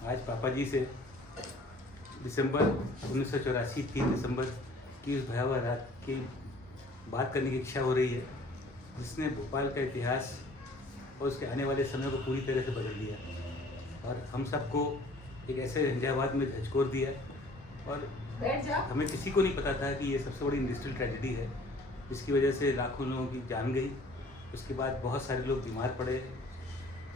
आज पापा जी से दिसंबर 1984 3 दिसंबर की उस भयावह रात की बात करने की इच्छा हो रही है जिसने भोपाल का इतिहास और उसके आने वाले समय को पूरी तरह से बदल दिया और हम सबको एक ऐसे झंझावात में झकझोर दिया। और हमें किसी को नहीं पता था कि ये सबसे बड़ी इंडस्ट्रियल ट्रेजेडी है जिसकी वजह से लाखों लोगों की जान गई। उसके बाद बहुत सारे लोग बीमार पड़े,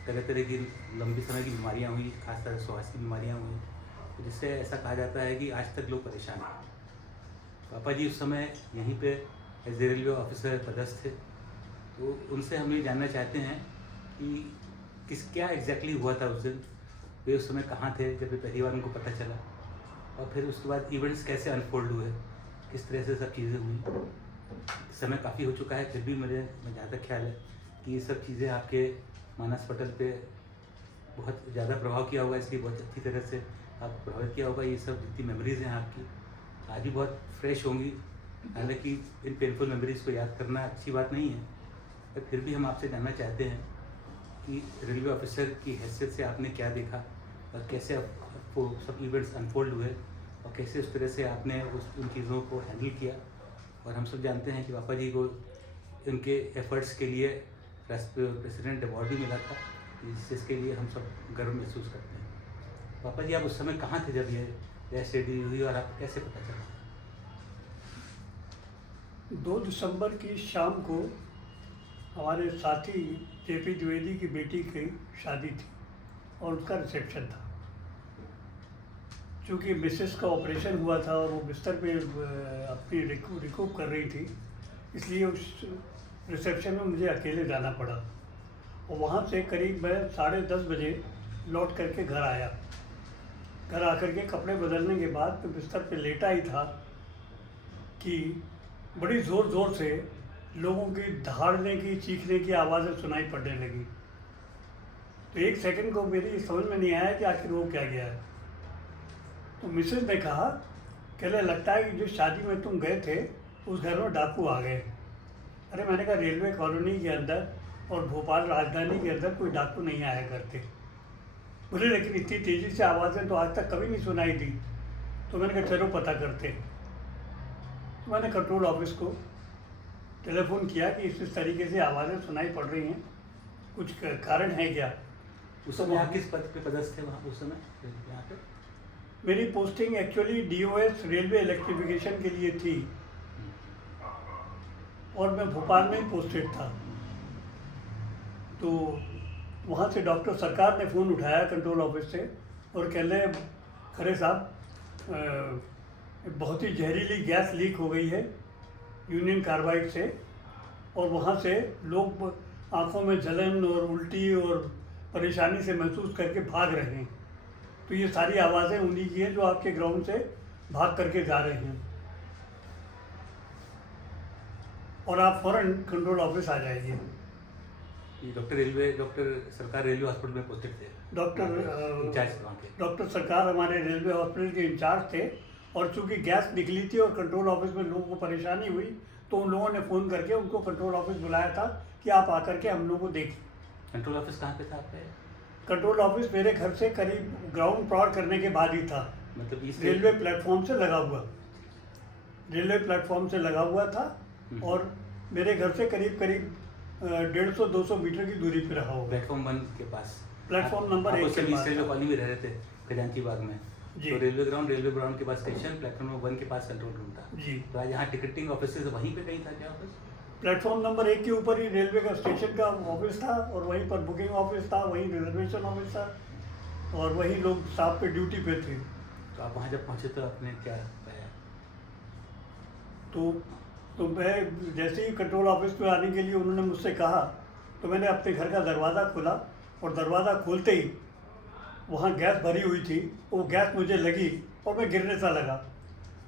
तरह तरह की लंबी समय की बीमारियां हुई, खासकर स्वास्थ्य की बीमारियां हुई, जिससे ऐसा कहा जाता है कि आज तक लोग परेशान हैं। पापा जी उस समय यहीं पे एज ए रेलवे ऑफिसर पदस्थ थे, तो उनसे हम ये जानना चाहते हैं कि क्या एग्जैक्टली हुआ था उस दिन। वे उस समय कहाँ थे जब पहली बार उनको पता चला, और फिर उसके बाद इवेंट्स कैसे अनफोल्ड हुए, किस तरह से सब चीज़ें हुई। समय काफ़ी हो चुका है, फिर भी मैं जहाँ तक ख्याल है कि ये सब चीज़ें आपके मानस पटल पे बहुत ज़्यादा प्रभाव किया होगा, इसलिए बहुत अच्छी तरह से आप प्रभावित किया होगा। ये सब जितनी मेमोरीज़ हैं आपकी आज भी बहुत फ्रेश होंगी। हालांकि इन पेनफुल मेमोरीज़ को याद करना अच्छी बात नहीं है, पर फिर भी हम आपसे जानना चाहते हैं कि रेलवे ऑफिसर की हैसियत से आपने क्या देखा और कैसे आपको सब इवेंट्स अनफोल्ड हुए और कैसे उस तरह से आपने उन चीज़ों को हैंडल किया। और हम सब जानते हैं कि पापा जी को उनके एफर्ट्स के लिए प्रेसिडेंट अवार्ड भी मिला था, जिसके लिए हम सब गर्व महसूस करते हैं। पापा जी, आप उस समय कहाँ थे जब ये ट्रेजेडी हुई और आपको कैसे पता चला? 2 दिसंबर की शाम को हमारे साथी जेपी द्विवेदी की बेटी की शादी थी और उसका रिसेप्शन था। चूँकि मिसेस का ऑपरेशन हुआ था और वो बिस्तर पे अपनी रिकूप कर रही थी, इसलिए उस रिसेप्शन में मुझे अकेले जाना पड़ा। और वहाँ से करीब मैं 10:30 बजे लौट करके घर आया। घर आकर के कपड़े बदलने के बाद तो बिस्तर पे लेटा ही था कि बड़ी ज़ोर ज़ोर से लोगों की दहाड़ने की, चीखने की आवाज़ें सुनाई पड़ने लगी। तो एक सेकंड को मेरी समझ में नहीं आया कि आखिर वो क्या गया है। तो मिसेस ने कहा, कहने लगता है कि जिस शादी में तुम गए थे उस घर में डाकू आ गए। अरे मैंने कहा, रेलवे कॉलोनी के अंदर और भोपाल राजधानी के अंदर कोई डाकू नहीं आया करते। बोले लेकिन इतनी तेज़ी से आवाज़ें तो आज तक कभी नहीं सुनाई दी। तो मैंने कहा चलो पता करते। तो मैंने कंट्रोल ऑफिस को टेलीफोन किया कि इस तरीके से आवाज़ें सुनाई पड़ रही हैं, कुछ कारण है क्या। उस समय आप किस पद पे पदस्थ थे वहाँ उस समय यहाँ पे? मेरी posting actually DOS railway electrification के लिए थी और मैं भोपाल में ही पोस्टेड था। तो वहाँ से डॉक्टर सरकार ने फ़ोन उठाया कंट्रोल ऑफिस से और कह रहे, खरे साहब बहुत ही जहरीली गैस लीक हो गई है यूनियन कार्बाइड से, और वहाँ से लोग आँखों में जलन और उल्टी और परेशानी से महसूस करके भाग रहे हैं। तो ये सारी आवाज़ें उन्हीं की हैं जो आपके ग्राउंड से भाग करके जा रहे हैं और आप फ़ौरन कंट्रोल ऑफिस आ जाइए। डॉक्टर सरकार रेलवे हॉस्पिटल में पोस्टेड थे, डॉक्टर सरकार हमारे रेलवे हॉस्पिटल के इंचार्ज थे। और चूँकि गैस निकली थी और कंट्रोल ऑफिस में लोगों को परेशानी हुई, तो उन लोगों ने फ़ोन करके उनको कंट्रोल ऑफिस बुलाया था कि आप आकर के हम लोग को देखें। कंट्रोल ऑफिस कहाँ पे था आपका? कंट्रोल ऑफिस मेरे घर से करीब ग्राउंड पार करने के बाद ही था, मतलब इस रेलवे प्लेटफॉर्म से लगा हुआ, रेलवे प्लेटफॉर्म से लगा हुआ था और मेरे घर से करीब 150-200 मीटर की दूरी पे रहा होगा। प्लेटफॉर्म 1 के पास, प्लेटफॉर्म नंबर 1 के पास कॉलोनी में रह रहे थे खजांची बाग में जी। तो रेलवे ग्राउंड के पास स्टेशन, प्लेटफॉर्म 1 के पास कंट्रोल रूम था जी। तो आज यहाँ टिकटिंग ऑफिस वहीं पे कहीं था क्या ऑफिस? प्लेटफॉर्म नंबर 1 के ऊपर ही रेलवे का स्टेशन का ऑफिस था और वहीं पर बुकिंग ऑफिस था, वहीं रिजर्वेशन ऑफिस था और वही लोग साहब पे ड्यूटी पे थे। तो आप वहाँ जब पहुँचे तो आपने क्या पाया? तो मैं जैसे ही कंट्रोल ऑफिस में आने के लिए उन्होंने मुझसे कहा, तो मैंने अपने घर का दरवाज़ा खोला और दरवाज़ा खोलते ही वहाँ गैस भरी हुई थी, वो गैस मुझे लगी और मैं गिरने सा लगा।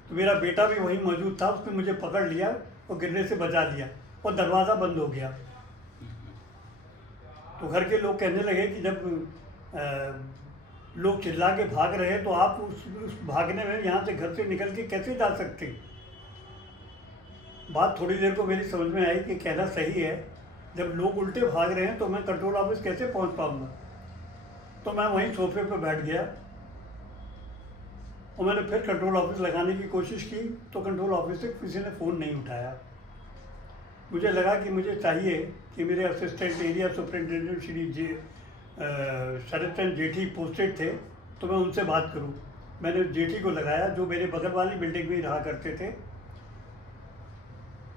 तो मेरा बेटा भी वहीं मौजूद था, उसने मुझे पकड़ लिया और गिरने से बचा लिया और दरवाज़ा बंद हो गया। तो घर के लोग कहने लगे कि जब लोग चिल्ला के भाग रहे हैं तो आप उस भागने में यहाँ से घर से निकल के कैसे जा सकते? बात थोड़ी देर को मेरी समझ में आई कि कहना सही है, जब लोग उल्टे भाग रहे हैं तो मैं कंट्रोल ऑफिस कैसे पहुँच पाऊँगा। तो मैं वहीं सोफे पर बैठ गया और मैंने फिर कंट्रोल ऑफिस लगाने की कोशिश की तो कंट्रोल ऑफिस से किसी ने फ़ोन नहीं उठाया। मुझे लगा कि मुझे चाहिए कि मेरे assistant area superintendent Shri Sharad चंद्र जेठी पोस्टेड थे, तो मैं उनसे बात करूं। मैंने जेठी को लगाया जो मेरे बगल वाली बिल्डिंग में ही रहा करते थे।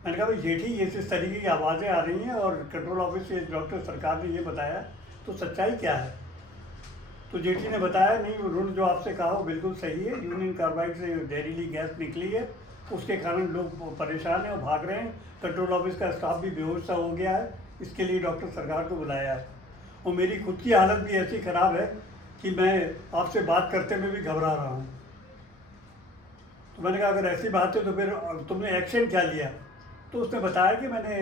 मैंने कहा भाई जेठी ये इस तरीके की आवाज़ें आ रही हैं और कंट्रोल ऑफिस से डॉक्टर सरकार ने ये बताया, तो सच्चाई क्या है? तो जेठी ने बताया नहीं, उन्होंने जो आपसे कहा वो बिल्कुल सही है, यूनियन कार्बाइड से जहरीली गैस निकली है, उसके कारण लोग परेशान हैं और भाग रहे हैं। कंट्रोल ऑफिस का स्टाफ भी बेहोश सा हो गया है, इसके लिए डॉक्टर सरकार को बुलाया है। और मेरी खुद की हालत भी ऐसी ख़राब है कि मैं आपसे बात करते में भी घबरा रहा हूँ। तो मैंने कहा अगर ऐसी बात है तो फिर तुमने एक्शन क्या लिया? तो उसने बताया कि मैंने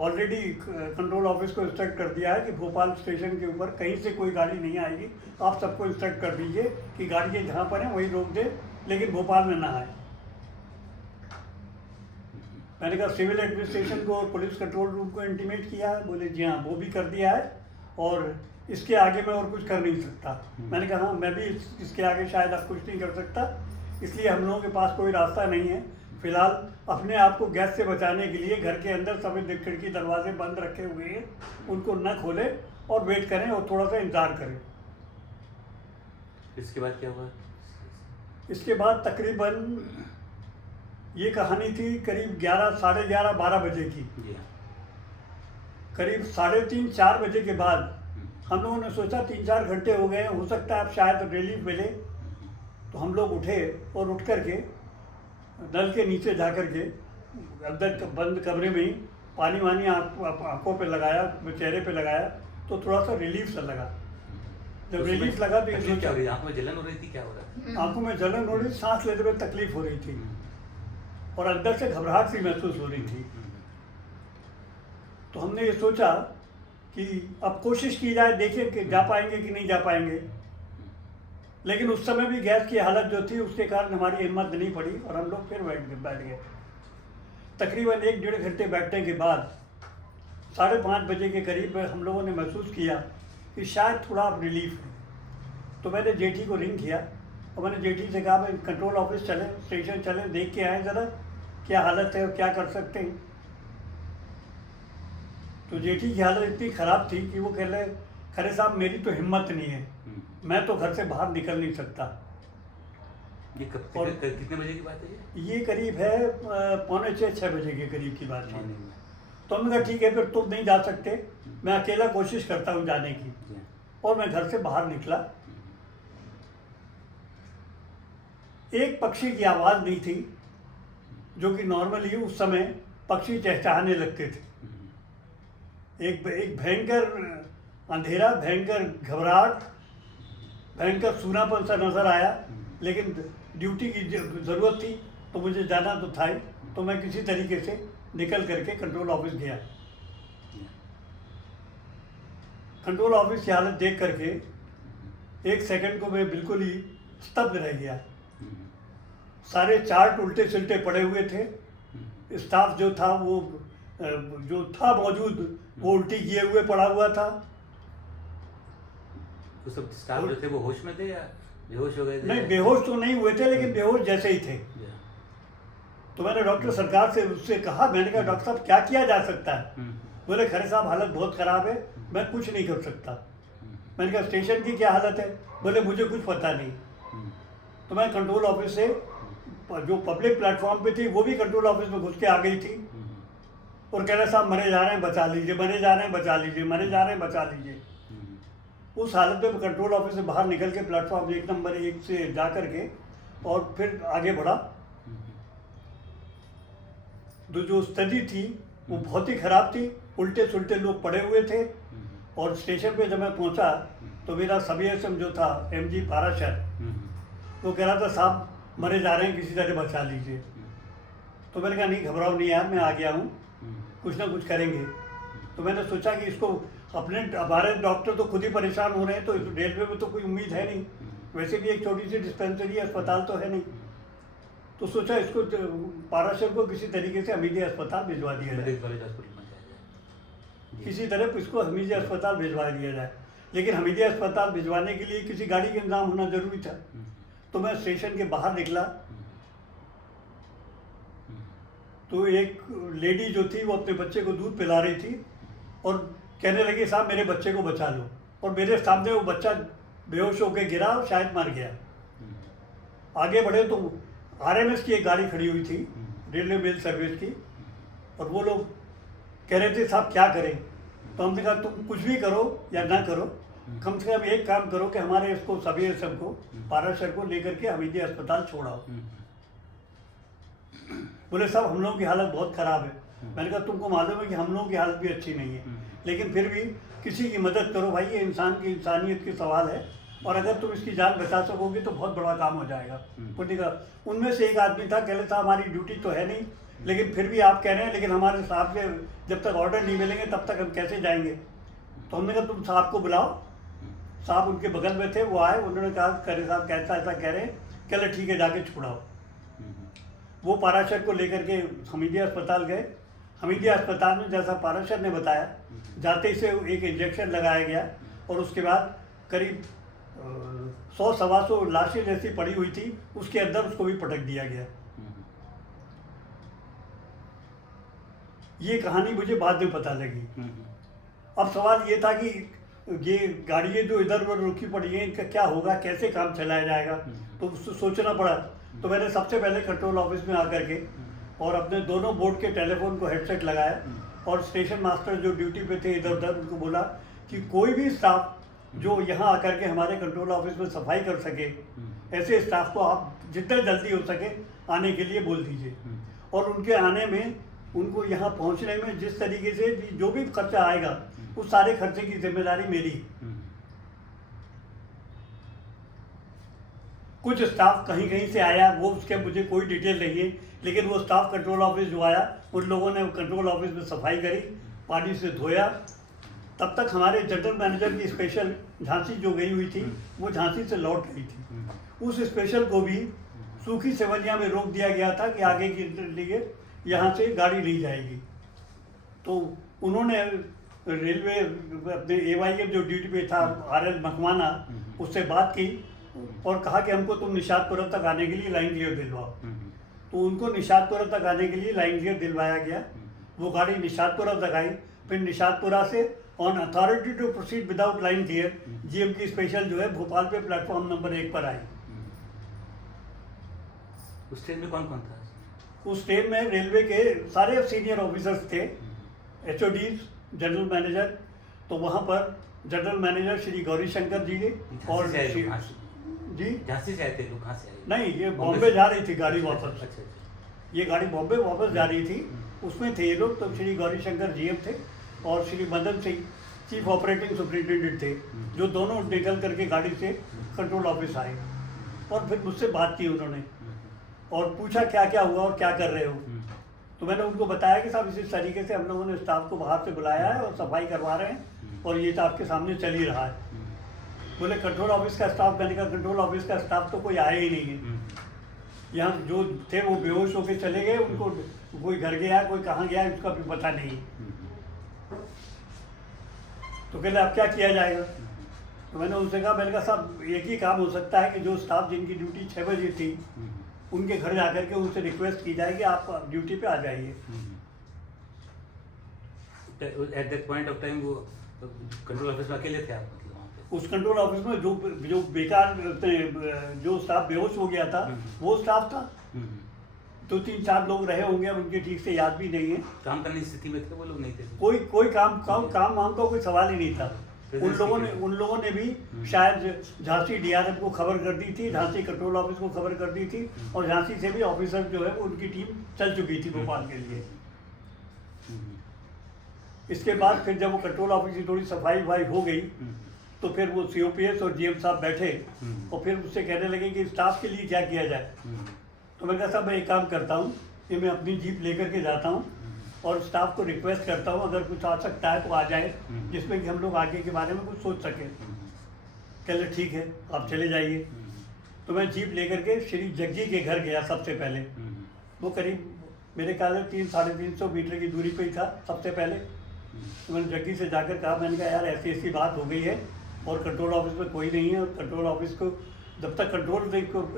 ऑलरेडी कंट्रोल ऑफिस को इंस्ट्रक्ट कर दिया है कि भोपाल स्टेशन के ऊपर कहीं से कोई गाड़ी नहीं आएगी, आप सबको इंस्ट्रक्ट कर दीजिए कि गाड़ियाँ जहाँ पर हैं वहीं रोक दें, लेकिन भोपाल में ना आए। मैंने कहा सिविल एडमिनिस्ट्रेशन को और पुलिस कंट्रोल रूम को इंटीमेट किया है? बोले जी हाँ, वो भी कर दिया है और इसके आगे मैं और कुछ कर नहीं सकता। मैंने कहा हाँ, मैं भी इसके आगे शायद अब कुछ नहीं कर सकता, इसलिए हम लोगों के पास कोई रास्ता नहीं है। फिलहाल अपने आप को गैस से बचाने के लिए घर के अंदर सभी खिड़की दरवाजे बंद रखे हुए हैं, उनको न खोलें और वेट करें और थोड़ा सा इंतजार करें। इसके बाद क्या हुआ? इसके बाद तकरीबन ये कहानी थी करीब 11, साढ़े 11, 12 बजे की। करीब 3:30-4 बजे के बाद हम लोगों ने सोचा 3-4 घंटे हो गए, हो सकता है अब शायद रिलीफ मिले। तो हम लोग उठे और उठ करके नल के नीचे जा कर के अंदर बंद कमरे में ही पानी वानी आँखों पे लगाया, चेहरे पे लगाया, तो थोड़ा सा रिलीफ सा लगा। जब रिलीफ लगा तो क्या हो रही? आँखों में जलन हो रही थी? क्या हो रहा था? आँखों में जलन हो रही, सांस लेते हुए तकलीफ हो रही थी और अंदर से घबराहट सी महसूस हो रही थी। तो हमने ये सोचा कि अब कोशिश की जाए, देखें कि जा पाएंगे कि नहीं जा पाएंगे। लेकिन उस समय भी गैस की हालत जो थी उसके कारण हमारी हिम्मत नहीं पड़ी और हम लोग फिर बैठ गए। तकरीबन 1-1.5 घंटे बैठने के बाद 5:30 बजे के करीब हम लोगों ने महसूस किया कि शायद थोड़ा अब रिलीफ है। तो मैंने जेठी को रिंग किया और मैंने जेठी से कहा भाई कंट्रोल ऑफिस चलें, स्टेशन चलें, देख के आएँ ज़रा क्या हालत है और क्या कर सकते हैं। तो जेठी की हालत इतनी ख़राब थी कि वो कह रहे खरे साहब मेरी तो हिम्मत नहीं है, मैं तो घर से बाहर निकल नहीं सकता। ये कितने बजे की बात है? ये करीब है 5:45-6 बजे के करीब की बात है। तो हमने कहा ठीक है फिर तुम नहीं जा सकते, मैं अकेला कोशिश करता हूँ जाने की। और मैं घर से बाहर निकला। एक पक्षी की आवाज़ नहीं थी, जो कि नॉर्मली उस समय पक्षी चहचहाने लगते थे। एक भयंकर अंधेरा, भयंकर घबराहट, भयंकर सूनापन सा नज़र आया। लेकिन ड्यूटी की ज़रूरत थी तो मुझे जाना तो था ही, तो मैं किसी तरीके से निकल करके कंट्रोल ऑफिस गया। कंट्रोल ऑफिस की हालत देख करके 1 सेकंड को मैं बिल्कुल ही स्तब्ध रह गया। सारे चार्ट उल्टे सिल्टे पड़े हुए थे, स्टाफ जो था वो जो था मौजूद वो उल्टी किए हुए पड़ा हुआ था। तो सब स्टाफ जो थे वो होश में थे या बेहोश हो गए थे? नहीं, बेहोश तो नहीं हुए थे, लेकिन बेहोश जैसे ही थे। तो मैंने डॉक्टर सरकार से उससे कहा, मैंने कहा डॉक्टर साहब क्या किया जा सकता है? बोले खरे साहब हालत बहुत ख़राब है, मैं कुछ नहीं कर सकता। मैंने कहा स्टेशन की क्या हालत है? बोले मुझे कुछ पता नहीं। तो मैं कंट्रोल ऑफिस से जो पब्लिक प्लेटफॉर्म पे थी वो भी कंट्रोल ऑफिस में घुस के आ गई थी और कह रहे साहब मरे जा रहे हैं बचा लीजिए, मरे जा रहे हैं बचा लीजिए, मरे जा रहे हैं बचा लीजिए। उस हालत में कंट्रोल ऑफिस से बाहर निकल के प्लेटफॉर्म 1 नंबर 1 से जा कर के और फिर आगे बढ़ा। तो जो स्थिति थी वो बहुत ही ख़राब थी, उल्टे सुल्टे लोग पड़े हुए थे। और स्टेशन पे जब मैं पहुंचा तो मेरा सब एसएम जो था MG पाराशर, वो कह रहा था साहब मरे जा रहे हैं, किसी तरह बचा लीजिए। तो मैंने कहा नहीं घबराओ नहीं यार, मैं आ गया हूँ, कुछ ना कुछ करेंगे। तो मैंने सोचा कि इसको अपने हमारे डॉक्टर तो खुद ही परेशान हो रहे हैं, तो रेलवे में तो कोई उम्मीद है नहीं, वैसे भी एक छोटी सी डिस्पेंसरी अस्पताल तो है नहीं। तो सोचा इसको पाराशर को किसी तरीके से हमीदी अस्पताल भिजवा दिया जाए, किसी तरह इसको हमीदी अस्पताल भिजवा दिया जाए। लेकिन हमीदी अस्पताल भिजवाने के लिए किसी गाड़ी का इंतजाम होना जरूरी था। तो मैं स्टेशन के बाहर निकला तो एक लेडी जो थी वो अपने बच्चे को दूध पिला रही थी और कहने लगी साहब मेरे बच्चे को बचा लो, और मेरे सामने वो बच्चा बेहोश होकर गिरा और शायद मर गया। आगे बढ़े तो आरएमएस की एक गाड़ी खड़ी हुई थी, रेलवे मेल सर्विस की, और वो लोग कह रहे थे साहब क्या करें। तो हमने कहा तुम कुछ भी करो या ना करो, कम से कम एक काम करो कि हमारे इसको सभी सबको पाराशर को लेकर के हमीदी अस्पताल छोड़ाओ। बोले साहब हम लोगों की हालत बहुत ख़राब है। मैंने कहा तुमको मालूम है कि हम लोगों की हालत भी अच्छी नहीं है, लेकिन फिर भी किसी की मदद करो भाई, ये इंसान की इंसानियत के सवाल है, और अगर तुम इसकी जान बचा सकोगे तो बहुत बड़ा काम हो जाएगा। बोले कहा उनमें से एक आदमी था, कह रहे साहब हमारी ड्यूटी तो है नहीं, लेकिन फिर भी आप कह रहे हैं, लेकिन हमारे साहब से जब तक ऑर्डर नहीं मिलेंगे तब तक हम कैसे जाएंगे। तो हमने कहा तुम साहब को बुलाओ। साहब उनके बगल में थे, वो आए, उन्होंने कहा करे साहब कैसा ऐसा कह रहे हैं, चलो ठीक है जाके छुड़ाओ। वो पाराशर को लेकर के हमीदी अस्पताल गए। हमीदी अस्पताल में जैसा पाराशर ने बताया, जाते ही से एक इंजेक्शन लगाया गया, और उसके बाद करीब 100-125 लाशें जैसी पड़ी हुई थी, उसके अंदर उसको भी पटक दिया गया। ये कहानी मुझे बाद में पता लगी। अब सवाल ये था कि ये गाड़ियाँ जो इधर उधर रुकी पड़ी हैं, इनका क्या होगा, कैसे काम चलाया जाएगा, तो उससे सोचना पड़ा। तो मैंने सबसे पहले कंट्रोल ऑफिस में आकर के और अपने दोनों बोर्ड के टेलीफोन को हेडसेट लगाया, और स्टेशन मास्टर जो ड्यूटी पे थे इधर उधर, उनको बोला कि कोई भी स्टाफ जो यहाँ आकर के हमारे कंट्रोल ऑफिस में सफाई कर सके, ऐसे स्टाफ को आप जितना जल्दी हो सके आने के लिए बोल दीजिए। और उनके आने में, उनको यहाँ पहुँचने में जिस तरीके से जो भी खर्चा आएगा, उस सारे खर्चे की जिम्मेदारी मेरी। कुछ स्टाफ कहीं कहीं से आया, वो उसके मुझे कोई डिटेल नहीं है, लेकिन वो स्टाफ कंट्रोल ऑफिस जो आया, उन लोगों ने कंट्रोल ऑफिस में सफाई करी, पानी से धोया। तब तक हमारे जनरल मैनेजर की स्पेशल झांसी जो गई हुई थी, वो झांसी से लौट गई थी। उस स्पेशल को भी सूखी सेवनिया में रोक दिया गया था कि आगे के लिए यहाँ से गाड़ी नहीं जाएगी। तो उन्होंने रेलवे अपने AYM जो ड्यूटी पे था, RL मकवाना, उससे बात की और कहा कि हमको तुम निशातपुरा तक आने के लिए लाइन क्लियर दिलवाओ। तो उनको निशातपुरा तक आने के लिए लाइन क्लियर दिलवाया गया। वो गाड़ी निशातपुरा तक आई, फिर निशातपुरा से on authority to proceed without line clear GM की स्पेशल जो है भोपाल पे प्लेटफॉर्म नंबर 1 पर आई। उस ट्रेन में कौन कौन था? उस ट्रेन में रेलवे के सारे सीनियर ऑफिसर्स थे, HODs, जनरल मैनेजर। तो वहाँ पर जनरल मैनेजर श्री गौरी शंकर जी और जी झांसी से आए थे लोग? कहाँ से आए? नहीं, ये बॉम्बे जा रही थी गाड़ी वापस। अच्छा। ये गाड़ी बॉम्बे वापस जा रही थी, उसमें थे ये लोग। तो श्री गौरी शंकर GM थे और Shri Madan Singh chief operating superintendent थे, जो दोनों निकल करके गाड़ी से कंट्रोल ऑफिस आए और फिर मुझसे बात की उन्होंने और पूछा क्या क्या हुआ और क्या कर रहे हो। तो मैंने उनको बताया कि साहब इस तरीके से हम लोगों ने स्टाफ को बाहर से बुलाया है और सफाई करवा रहे हैं, और ये तो आपके सामने चल ही रहा है। बोले कंट्रोल ऑफिस का स्टाफ? मैंने कहा कंट्रोल ऑफिस का स्टाफ तो कोई आया ही नहीं है। यहाँ जो थे वो बेहोश होकर चले गए, उनको कोई घर गया, कोई कहाँ गया, उसका भी पता नहीं। तो कहले अब क्या किया जाएगा? तो मैंने उनसे कहा, मैंने कहा साहब एक ही काम हो सकता है कि जो स्टाफ जिनकी ड्यूटी 6 बजे थी, उनके घर जाकर के उनसे रिक्वेस्ट की जाए कि आप ड्यूटी पे आ जाइए। At that point of time वो कंट्रोल ऑफिस में अकेले थे आप? मतलब वहाँ पे उस कंट्रोल ऑफिस में जो बेकार जो स्टाफ बेहोश हो गया था, वो स्टाफ था। 2-3-4 लोग रहे होंगे, उनके ठीक से याद भी नहीं है। काम करने की स्थिति में थे वो लोग? नहीं थे कोई काम वाम का कोई सवाल ही नहीं था। उन लोगों ने भी शायद झांसी DRM को खबर कर दी थी, झांसी कंट्रोल ऑफिस को खबर कर दी थी, और झांसी से भी ऑफिसर जो है उनकी टीम चल चुकी थी भोपाल के लिए। इसके बाद फिर जब वो कंट्रोल ऑफिस की थोड़ी सफाई वफाई हो गई, तो फिर वो COPS और GM साहब बैठे और फिर उससे कहने लगे कि स्टाफ के लिए क्या किया जाए। तो मैंने कहा साहब मैं एक काम करता हूँ कि मैं अपनी जीप लेकर के जाता हूँ और स्टाफ को रिक्वेस्ट करता हूँ अगर कुछ आ सकता है तो आ जाए, जिसमें कि हम लोग आगे के बारे में कुछ सोच सकें। कहले ठीक है आप चले जाइए। तो मैं जीप लेकर के श्री जग्गी के घर गया सबसे पहले। वो करीब मेरे ख्याल से 300-350 मीटर की दूरी पे ही था सबसे पहले। तो मैंने जग्गी से जाकर कहा, मैंने कहा यार ऐसी बात हो गई है और कंट्रोल ऑफिस में कोई नहीं है, और कंट्रोल ऑफिस को जब तक कंट्रोल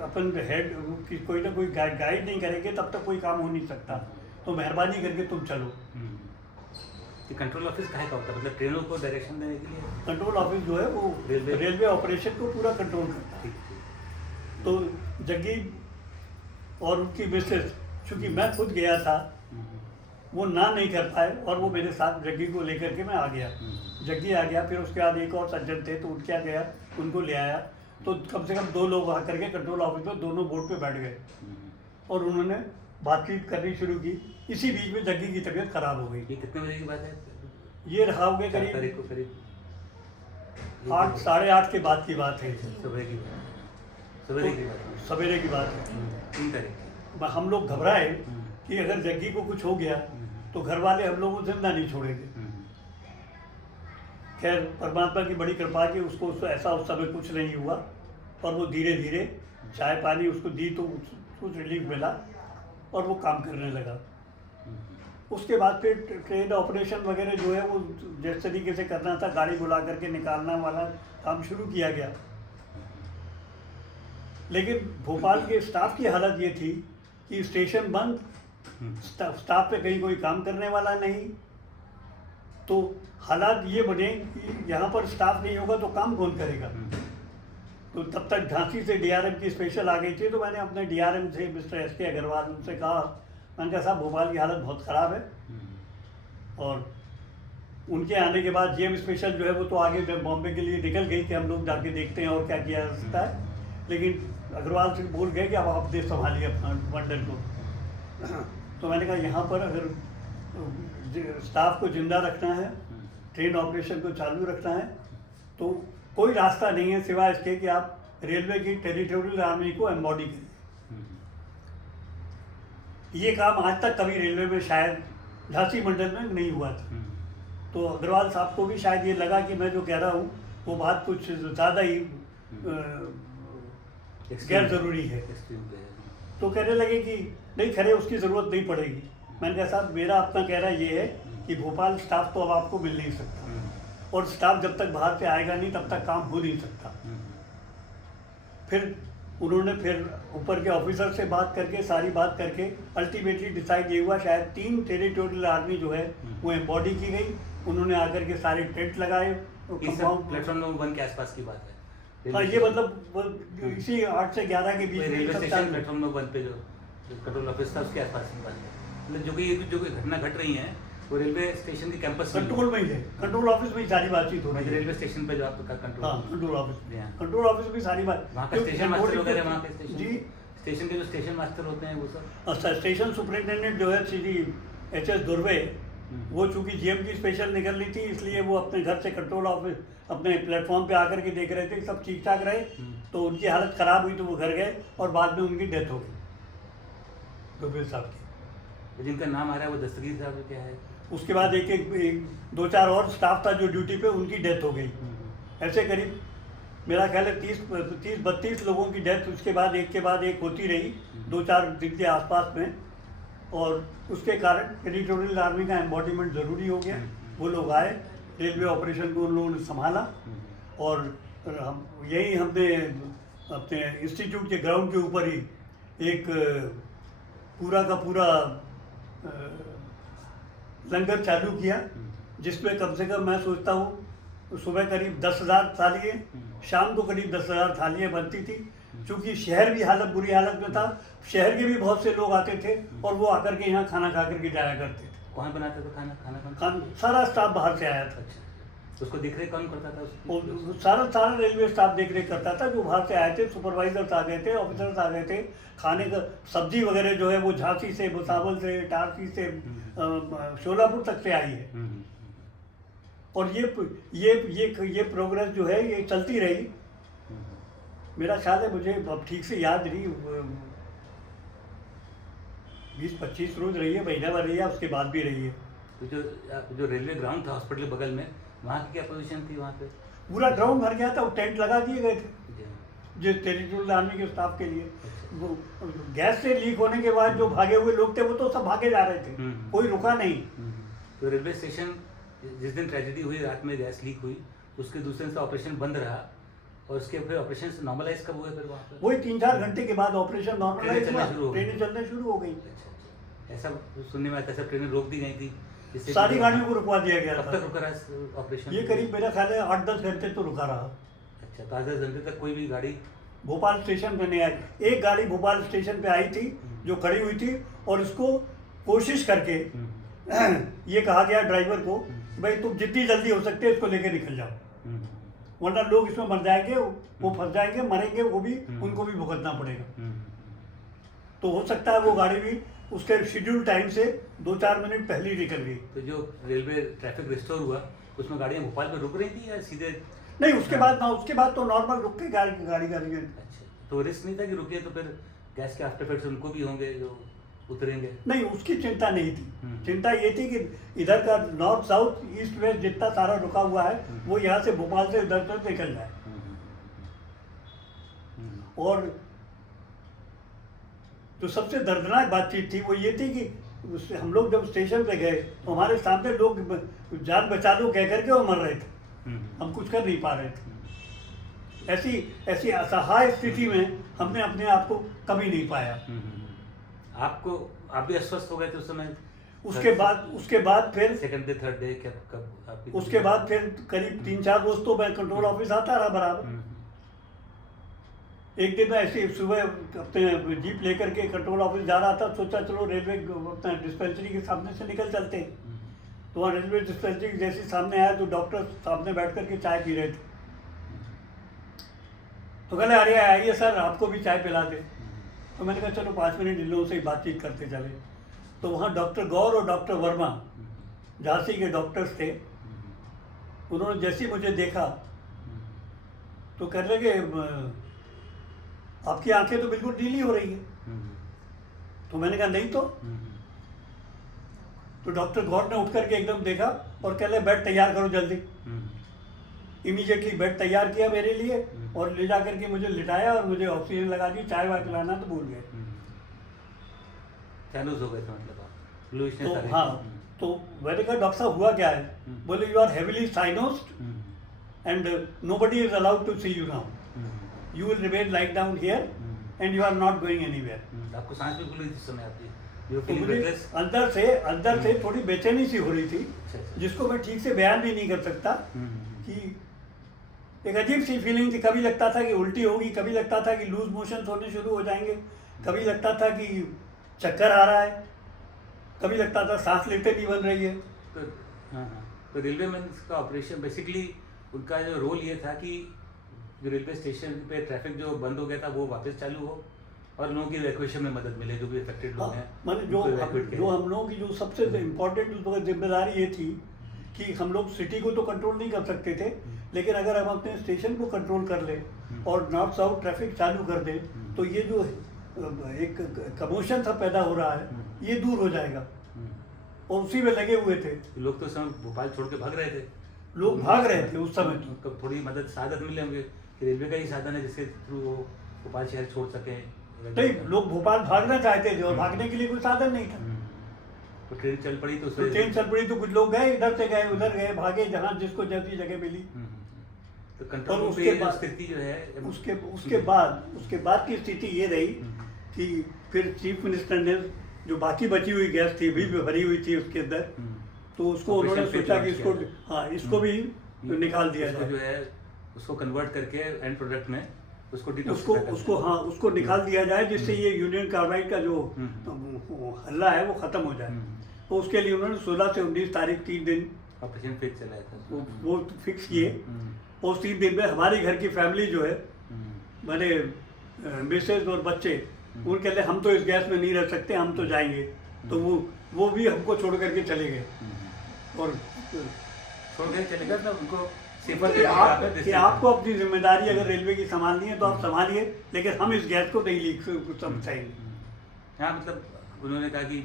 अपन हेड की कोई ना कोई गाइड नहीं करेंगे तब तक कोई काम हो नहीं सकता। तो मेहरबानी करके तुम चलो। कि कंट्रोल ऑफिस कहाँ का होता है, मतलब ट्रेनों को डायरेक्शन देने के लिए? कंट्रोल ऑफिस जो है वो रेलवे ऑपरेशन को पूरा कंट्रोल करता है। ठीक। तो जग्गी और उनकी मिसेस, चूँकि मैं खुद गया था, वो ना नहीं कर पाए और वो मेरे साथ जग्गी को लेकर के मैं आ गया। जग्गी आ गया, फिर उसके बाद एक और सज्जन थे तो उनके गया, उनको ले आया। तो कम से कम 2 लोग आकर के कंट्रोल ऑफिस में दोनों बोर्ड पे बैठ गए और उन्होंने बातचीत करनी शुरू की। इसी बीच में जग्गी की तबीयत खराब हो गई। ये कितने बजे की बात है? ये रहा होगा तारीख करीब को करीब 8 साढ़े 8 के बाद की बात है। सवेरे की बात, सवेरे की बात है। सवेरे की बात है। 3 तारीख की। हम लोग घबराए कि अगर जग्गी को कुछ हो गया तो घर वाले हम लोगों को जिंदा नहीं छोड़ेंगे। खैर परमात्मा की बड़ी कृपा की उसको ऐसा उस समय कुछ नहीं हुआ और वो धीरे धीरे चाय पानी उसको दी तो कुछ रिलीफ मिला और वो काम करने लगा। उसके बाद फिर ट्रेन ऑपरेशन वगैरह जो है वो जिस तरीके से करना था, गाड़ी बुला करके निकालना वाला काम शुरू किया गया। लेकिन भोपाल के स्टाफ की हालत ये थी कि स्टेशन बंद, स्टाफ पे कहीं कोई काम करने वाला नहीं। तो हालात ये बने कि यहाँ पर स्टाफ नहीं होगा तो काम कौन करेगा। तो तब तक झांसी से डीआरएम की स्पेशल आ गई थी। तो मैंने अपने डीआरएम से मिस्टर एस के अग्रवाल उनसे कहा, मैंने कहा साहब भोपाल की हालत बहुत ख़राब है। और उनके आने के बाद जेएम स्पेशल जो है वो तो आगे बॉम्बे के लिए निकल गई कि हम लोग जाके देखते हैं और क्या किया जा सकता है। लेकिन अग्रवाल से बोल गए कि अब आप देश संभालिए अपना मंडल को। तो मैंने कहा यहाँ पर अगर स्टाफ को जिंदा रखना है, ट्रेन ऑपरेशन को चालू रखना है, तो कोई रास्ता नहीं है सिवाय इसके कि आप रेलवे की टेरिटोरियल आर्मी को एम्बॉडी करें। ये काम आज तक कभी रेलवे में शायद झांसी मंडल में नहीं हुआ था। तो अग्रवाल साहब को भी शायद ये लगा कि मैं जो कह रहा हूँ वो बात कुछ ज़्यादा ही गैर ज़रूरी है। तो कहने लगे कि नहीं खरे उसकी ज़रूरत नहीं पड़ेगी। मैंने कहा साहब मेरा अपना कहना ये है कि भोपाल स्टाफ तो अब आपको मिल नहीं सकता और स्टाफ जब तक बाहर से आएगा नहीं तब तक काम हो नहीं सकता। फिर उन्होंने ऊपर के ऑफिसर से बात करके सारी बात करके अल्टीमेटली डिसाइड ये हुआ शायद 3 टेरिटोरियल आर्मी जो है वो एम्बॉडी की गई। उन्होंने आकर के सारे टेंट लगाए। प्लेटफॉर्म नंबर 1 के आसपास की बात है। हाँ ये मतलब इसी 8 से 11 के बीच में रेलवे स्टेशन प्लेटफॉर्म नंबर 1 पे जो कंट्रोल ऑफिस था उसके आसपास की बात है। मतलब जो कोई घटना घट रही है वो रेलवे स्टेशन के कैंपस कंट्रोल में ही है। कंट्रोल ऑफिस में ही सारी बातचीत हो रही है। रेलवे स्टेशन पे जो आपका कंट्रोल, हाँ कंट्रोल ऑफिस में सारी बात। वहाँ का स्टेशन मास्टर वगैरह, वहाँ के स्टेशन जी स्टेशन के जो स्टेशन मास्टर होते हैं वो सब। अच्छा, स्टेशन सुपरिटेंडेंट जो है श्री एच.एस. दुर्वे, वो चूंकि जीएम की स्पेशल निकलनी थी इसलिए वो अपने घर से कंट्रोल ऑफिस अपने प्लेटफॉर्म पे आकर के देख रहे थे सब ठीक ठाक रहे। तो उनकी हालत ख़राब हुई तो वो घर गए और बाद में उनकी डेथ हो गई दुर्वे साहब की। जिनका नाम आ रहा है वो दस्तगीर साहब क्या है। उसके बाद एक 2-4 और स्टाफ था जो ड्यूटी पे, उनकी डेथ हो गई। ऐसे करीब मेरा ख्याल है 30-32 लोगों की डेथ उसके बाद एक होती रही 2-4 दिन के आसपास में। और उसके कारण टेरिटोरियल आर्मी का एम्बॉडीमेंट ज़रूरी हो गया। वो लोग आए, रेलवे ऑपरेशन को उन लोगों ने संभाला और हमने अपने इंस्टीट्यूट के ग्राउंड के ऊपर ही एक पूरा का पूरा लंगर चालू किया, जिसमें कम से कम मैं सोचता हूँ सुबह करीब 10,000 थालियाँ, शाम को करीब 10,000 थालियाँ बनती थी। क्योंकि शहर भी बुरी हालत में था, शहर के भी बहुत से लोग आते थे और वो आकर के यहाँ खाना खा करके जाया करते थे। कौन बनाते थे खाना? सारा स्टाफ बाहर से आया था। अच्छा, उसको देख रेख कौन करता था? सारा रेलवे स्टाफ देख रेख करता था। जो बाहर से आए थे सुपरवाइजर्स आ गए थे, ऑफिसर्स आ गए थे। खाने का सब्जी वगैरह जो है वो झांसी से, भुसावल से, इटारसी से, शोलापुर तक से आई है। और ये प्रोग्रेस जो है ये चलती रही। मेरा ख्याल है, मुझे अब ठीक से याद नहीं, 20-25 रोज रही है, महीना भर रही है, उसके बाद भी रही है। तो जो रेलवे ग्राउंड था हॉस्पिटल के बगल में, वहाँ की क्या पोजीशन थी? वहाँ पे पूरा ग्राउंड भर गया था। वो टेंट लगा दिए गए थे जो टेरिटोरियल आर्मी के स्टाफ के लिए। वो गैस से लीक होने के बाद जो भागे हुए लोग थे वो तो सब भागे जा रहे थे, कोई रुका नहीं। तो रेलवे स्टेशन जिस दिन ट्रेजेडी हुई, रात में गैस लीक हुई, उसके दूसरे दिन से ऑपरेशन बंद रहा। और उसके फिर ऑपरेशन से नॉर्मलाइज कब हुआ फिर वहाँ पर? वही 3-4 घंटे के बाद ऑपरेशन नॉर्मलाइज ट्रेनें हुआ, चलना शुरू हो गई। ट्रेनें चलना शुरू हो गई। अच्छा। ऐसा सुनने में आता है, सब ट्रेनें रोक दी गई थी जिससे सारी कि- गाड़ियों को रुकवा दिया गया कब तक था। रुका रहा ऑपरेशन? ये करीब मेरा ख्याल है 8-10 घंटे तो रुका रहा। अच्छा, तो 10 घंटे तक कोई भी गाड़ी? भोपाल स्टेशन पे नहीं आई। एक गाड़ी भोपाल स्टेशन पे आई थी जो खड़ी हुई थी, और इसको कोशिश करके ये कहा गया ड्राइवर को, भाई तुम जितनी जल्दी हो सकते है इसको लेके निकल जाओ, वरना लोग इसमें मर जाएंगे, वो फंस जाएंगे, मरेंगे, वो भी उनको भी भुगतना पड़ेगा। तो हो सकता है वो गाड़ी भी उसके शेड्यूल टाइम से 2-4 मिनट पहले ही निकल गई। तो जो रेलवे ट्रैफिक रिस्टोर हुआ उसमें गाड़ियाँ भोपाल में रुक रही थी या सीधे? नहीं, उसके बाद तो नॉर्मल रुक के गाड़ी करेंगे। अच्छा, तो रिस्क नहीं था कि रुके तो फिर गैस के आफ्टर इफेक्ट्स उनको भी होंगे जो उतरेंगे? नहीं, उसकी चिंता नहीं थी। चिंता ये थी कि इधर का नॉर्थ साउथ ईस्ट वेस्ट जितना सारा रुका हुआ है वो यहाँ से भोपाल से उधर तक निकल जाए। और जो सबसे दर्दनाक बातचीत थी वो ये थी कि हम लोग जब स्टेशन पे गए तो हमारे सामने लोग जान बचा लो कह करके वो मर रहे थे, हम कुछ कर नहीं पा रहे थे। ऐसी असहाय स्थिति में हमने अपने आप को कभी नहीं पाया। आप भी अस्वस्थ हो गए थे उस समय? उसके बाद फिर सेकंड डे थर्ड डे कब आपकी? उसके बाद फिर करीब 3-4 रोज तो मैं कंट्रोल ऑफिस आता रहा बराबर। एक दिन मैं ऐसे सुबह अपने जीप लेकर के कंट्रोल ऑफिस जा रहा था, सोचा चलो रेलवे अपना डिस्पेंसरी के सामने से निकल चलते हैं। तो वहाँ रेलवे डिस्पेंसरी जैसे सामने आया तो डॉक्टर सामने बैठ करके चाय पी रहे थे। तो कहले अरे आइए सर आपको भी चाय पिला दे। तो मैंने कहा चलो 5 मिनट इन लोगों से बातचीत करते चले। तो वहाँ डॉक्टर गौर और डॉक्टर वर्मा झांसी के डॉक्टर्स थे। उन्होंने जैसे ही मुझे देखा तो कहने लगे आपकी आंखें तो बिल्कुल नीली हो रही है। तो मैंने कहा नहीं तो डॉक्टर गौर ने उठ करके एकदम देखा और कह रहे बेड तैयार करो जल्दी। इमीडिएटली बेड तैयार किया मेरे लिए और ले जा करके मुझे लिटाया और मुझे ऑक्सीजन लगा दी। चाय वाय पिलाना तो भूल गए। चालूज हो गए थे मतलब आप? तो हाँ, तो मैंने कहा डॉक्टर साहब हुआ क्या है? बोले you are heavily sinused and nobody is allowed to see you now, you will remain like down here and you are not going anywhere. आपको सांस भी खुल रही थी उस समय आपकी? तो मुझे अंदर से थोड़ी बेचैनी सी हो रही थी, जिसको मैं ठीक से बयान भी नहीं कर सकता। कि एक अजीब सी फीलिंग थी। कभी लगता था कि उल्टी होगी, कभी लगता था कि लूज मोशन होने शुरू हो जाएंगे, कभी लगता था कि चक्कर आ रहा है, कभी लगता था सांस लेते नहीं बन रही है। तो रेलवे मैन का ऑपरेशन बेसिकली उनका जो रोल ये था कि जो रेलवे स्टेशन पे ट्रैफिक जो बंद हो गया था वो वापस चालू हो और लोगों की इवैक्यूएशन में मदद मिले जो भी अफेक्टेड लोग हैं। मतलब जो हम लोगों की जो सबसे इम्पोर्टेंट जिम्मेदारी ये थी कि हम लोग सिटी को तो कंट्रोल नहीं कर सकते थे, लेकिन अगर हम अपने स्टेशन को कंट्रोल कर ले और नॉर्थ साउथ ट्रैफिक चालू कर दे तो ये जो एक कमोशन था पैदा हो रहा है ये दूर हो जाएगा। और उसी में लगे हुए थे लोग। तो उस समय भोपाल छोड़ के भाग रहे थे, लोग भाग रहे थे उस समय। तो थोड़ी मदद साधन मिले होंगे कि रेलवे का ही साधन है जिसके थ्रू वो भोपाल शहर छोड़ सके? नहीं, लोग भोपाल भागना चाहते थे और भागने के लिए कोई साधन नहीं था। तो ट्रेन चल पड़ी तो ट्रेन चल पड़ी तो कुछ लोग गए, इधर से गए उधर गए, भागे जहाँ जिसको जैसी जगह मिली। तो कंट्रोल और स्थिति जो है उसके बाद की स्थिति ये रही कि फिर चीफ मिनिस्टर ने जो बाकी बची हुई गैस थी भी भरी हुई थी उसके अंदर, तो उसको उन्होंने सोचा कि इसको भी निकाल दिया जाए, जो है उसको कन्वर्ट करके एंड प्रोडक्ट में उसको निकाल दिया जाए जिससे ये यूनियन कार्बाइड का जो हल्ला है वो खत्म हो जाए। तो उसके लिए उन्होंने 16 से 19 तारीख 3 दिन ऑपरेशन फिक्स चलाया था। वो फिक्स किए। और उस 3 दिन में हमारी घर की फैमिली जो है, मैंने मिसेज और बच्चे, उनके लिए हम तो इस गैस में नहीं रह सकते, हम तो जाएंगे। तो वो भी हमको छोड़ करके चले गए। और छोड़ के चले गए मतलब उनको कि आपको अपनी जिम्मेदारी अगर रेलवे की संभालनी है तो आप संभालिए, लेकिन हम इस गैस को नहीं लीक समझाएंगे। हाँ, मतलब उन्होंने कहा कि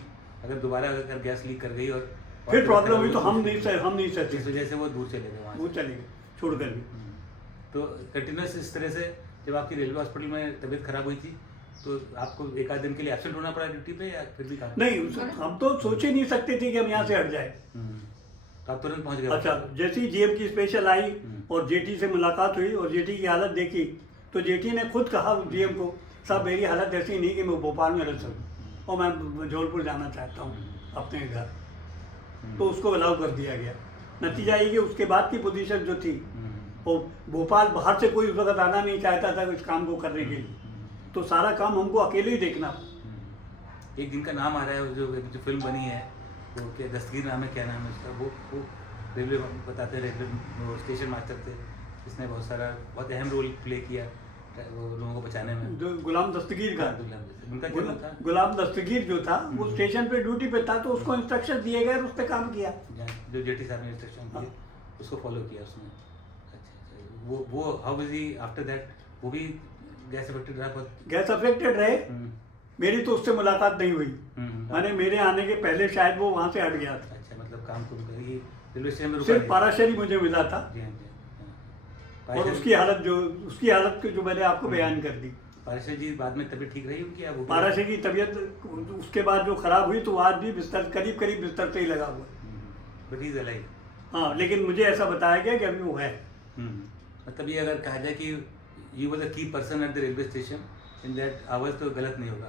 अगर दोबारा अगर गैस लीक कर गई और फिर प्रॉब्लम हुई तो हम नहीं सहते, इस वजह से वो दूर चले गए, वो चले गए छोड़ कर। तो कंटिन्यूस इस तरह से जब आपकी रेलवे हॉस्पिटल में तबीयत खराब हुई थी तो आपको एक आध दिन के लिए एब्सेंट होना पड़ा ड्यूटी पे या फिर भी काम? नहीं, हम तो सोच ही नहीं सकते थे कि हम यहाँ से हट जाए। तो आप तुरंत पहुंच गए? अच्छा, जैसे ही जीएम की स्पेशल आई और जेटी से मुलाकात हुई और जेटी की हालत देखी, तो जेटी ने खुद कहा जीएम को, साहब मेरी हालत ऐसी नहीं कि मैं भोपाल में रह सकूँ और मैं जौनपुर जाना चाहता हूँ अपने घर। तो उसको अलाउ कर दिया गया। नतीजा ये कि उसके बाद की पोजीशन जो थी, वो भोपाल बाहर से कोई उस वक्त आना नहीं चाहता था इस काम को करने के लिए, तो सारा काम हमको अकेले ही देखना। एक दिन का नाम आ रहा है, जो फिल्म बनी है वो क्या दस्तगीर नाम है, क्या नाम है उसका, वो रेलवे बताते हैं, रेलवे स्टेशन मास्टर थे, इसने बहुत अहम रोल प्ले किया वो लोगों को बचाने में। जो गुलाम दस्तगीर का, उनका क्या नाम था? गुलाम दस्तगीर जो था वो स्टेशन पे ड्यूटी पे था, तो उसको इंस्ट्रक्शन दिए गए और उस पर काम किया। जो जेटी साहब ने इंस्ट्रक्शन दिए उसको फॉलो किया उसने। अच्छा, वो how was he after that? वो भी गैस अफेक्टेड रहा बहुत? गैस अफेक्टेड रहे। मेरी तो उससे मुलाकात नहीं हुई, मैंने मेरे आने के पहले शायद वो वहाँ से हट गया था। अच्छा, मतलब काम को रेलवे स्टेशन में रुका? सिर्फ पाराशरी मुझे मिला था। जी हाँ, और उसकी हालत जो मैंने आपको बयान कर दी। पाराशर जी बाद में तबीयत ठीक रही उनकी? पाराशर की तबीयत उसके बाद जो खराब हुई तो आज भी बिस्तर करीब बिस्तर पे ही लगा हुआ। But he is alive. हाँ, लेकिन मुझे ऐसा बताया गया कि अभी वो है। मतलब ये अगर कहा जाए कि you was the key person at the railway station in that hours, तो गलत नहीं होगा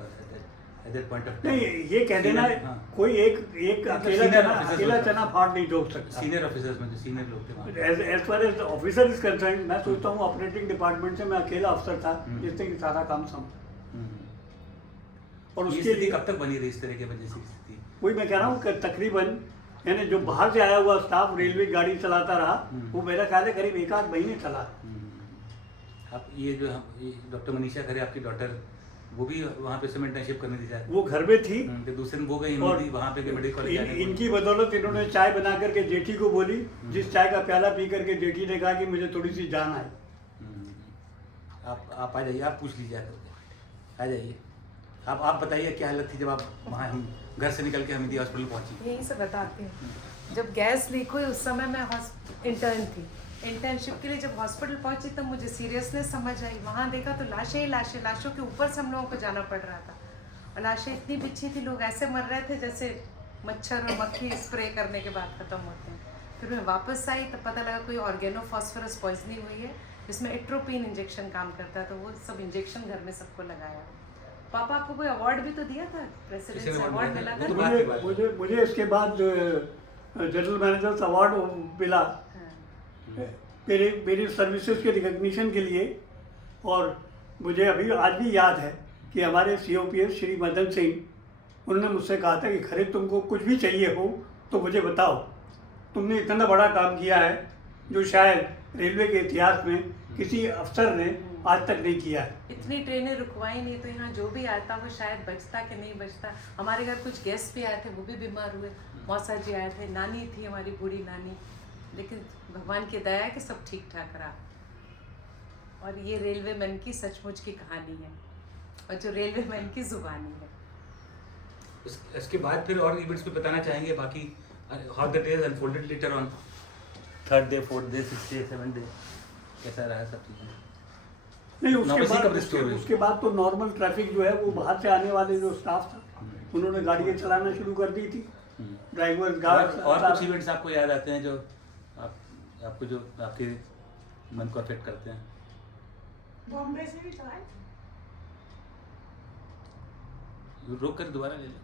at that point of time. नहीं, ये कह देना कोई एक अकेला चना फाड़ नहीं ठोक सकता। सीनियर ऑफिसर्स में जो सीनियर लोग थे वहाँ, as far as officer is concern, मैं सोचता हूँ ऑपरेटिंग डिपार्टमेंट से मैं अकेला अफसर था जिसने कि सारा काम संभाला। और उसके लिए कब तक बनी रही इस तरह की वजह से स्थिति? वही मैं कह रहा हूँ तकरीबन, यानी जो बाहर से आया हुआ स्टाफ रेलवे गाड़ी चलाता रहा, वो मेरा ख्याल है करीब 1 आध महीने चला। आप ये जो डॉक्टर मनीषा खरे आपकी डॉटर, वो भी वहाँ पे सब इंटर्नशिप करने दी जाती? वो घर में थी, तो दूसरे दिन वो गई वहाँ पे मेडिकल कॉलेज। इनकी बदौलत इन्होंने चाय बना करके जेठी को बोली, जिस चाय का प्याला पी करके जेठी ने कहा कि मुझे थोड़ी सी जान आई। आप आ जाइए, आप पूछ लीजिए आकर, आ जाइए। आप बताइए क्या हालत थी जब आप वहाँ हम घर से निकल के हमीदिया हॉस्पिटल पहुँची? यही से बताते हैं। जब गैस लीक हुई उस समय मैं इंटर्न थी, इंटर्नशिप के लिए जब हॉस्पिटल पहुंची तब मुझे सीरियसनेस समझ आई। वहाँ देखा तो लाशें ही लाशें, लाशों के ऊपर से हम लोगों को जाना पड़ रहा था और लाशें इतनी बिछी थी, लोग ऐसे मर रहे थे जैसे मच्छर और मक्खी स्प्रे करने के बाद ख़त्म होते हैं। फिर मैं वापस आई तब पता लगा कोई ऑर्गेनोफॉस्फोरस पॉइजनिंग हुई है, जिसमें एट्रोपिन इंजेक्शन काम करता है, तो वो सब इंजेक्शन घर में सबको लगाया। पापा आपको कोई अवार्ड भी तो दिया था, प्रेसिडेंट से अवार्ड मिला था? मुझे इसके बाद जनरल मैनेजर्स अवार्ड मिला मेरी सर्विसेज के रिकग्निशन के लिए। और मुझे अभी आज भी याद है कि हमारे COPS श्री मदन सिंह, उन्होंने मुझसे कहा था कि खरे तुमको कुछ भी चाहिए हो तो मुझे बताओ, तुमने इतना बड़ा काम किया है जो शायद रेलवे के इतिहास में किसी अफसर ने आज तक नहीं किया है। इतनी ट्रेनें रुकवाई नहीं तो यहाँ जो भी आता वो शायद बचता कि नहीं बचता। हमारे घर कुछ गेस्ट भी आए थे, वो भी बीमार हुए, मौसा जी आए थे, नानी थी हमारी बूढ़ी नानी, लेकिन भगवान की दया है कि सब ठीक ठाक रहा। और ये रेलवे मैन की सचमुच की कहानी है और जो रेलवे मैन की जुबानी है। इसके बाद फिर और इवेंट्स भी बताना चाहेंगे बाकी, how the days unfolded later on, 3rd day, 4th day, 6th day, 7th day, कैसा रहा सब चीज़ें? नहीं, उसके बाद तो नॉर्मल ट्रैफिक जो है वो बाहर से आने वाले जो स्टाफ था उन्होंने गाड़ियाँ चलाना शुरू कर दी थी, ड्राइवर गार्ड। और कुछ इवेंट्स आपको याद आते हैं जो आपको जो आपके मन को अफेक्ट करते हैं? बॉम्बे से भी तो आए, रोक कर दोबारा ले लें।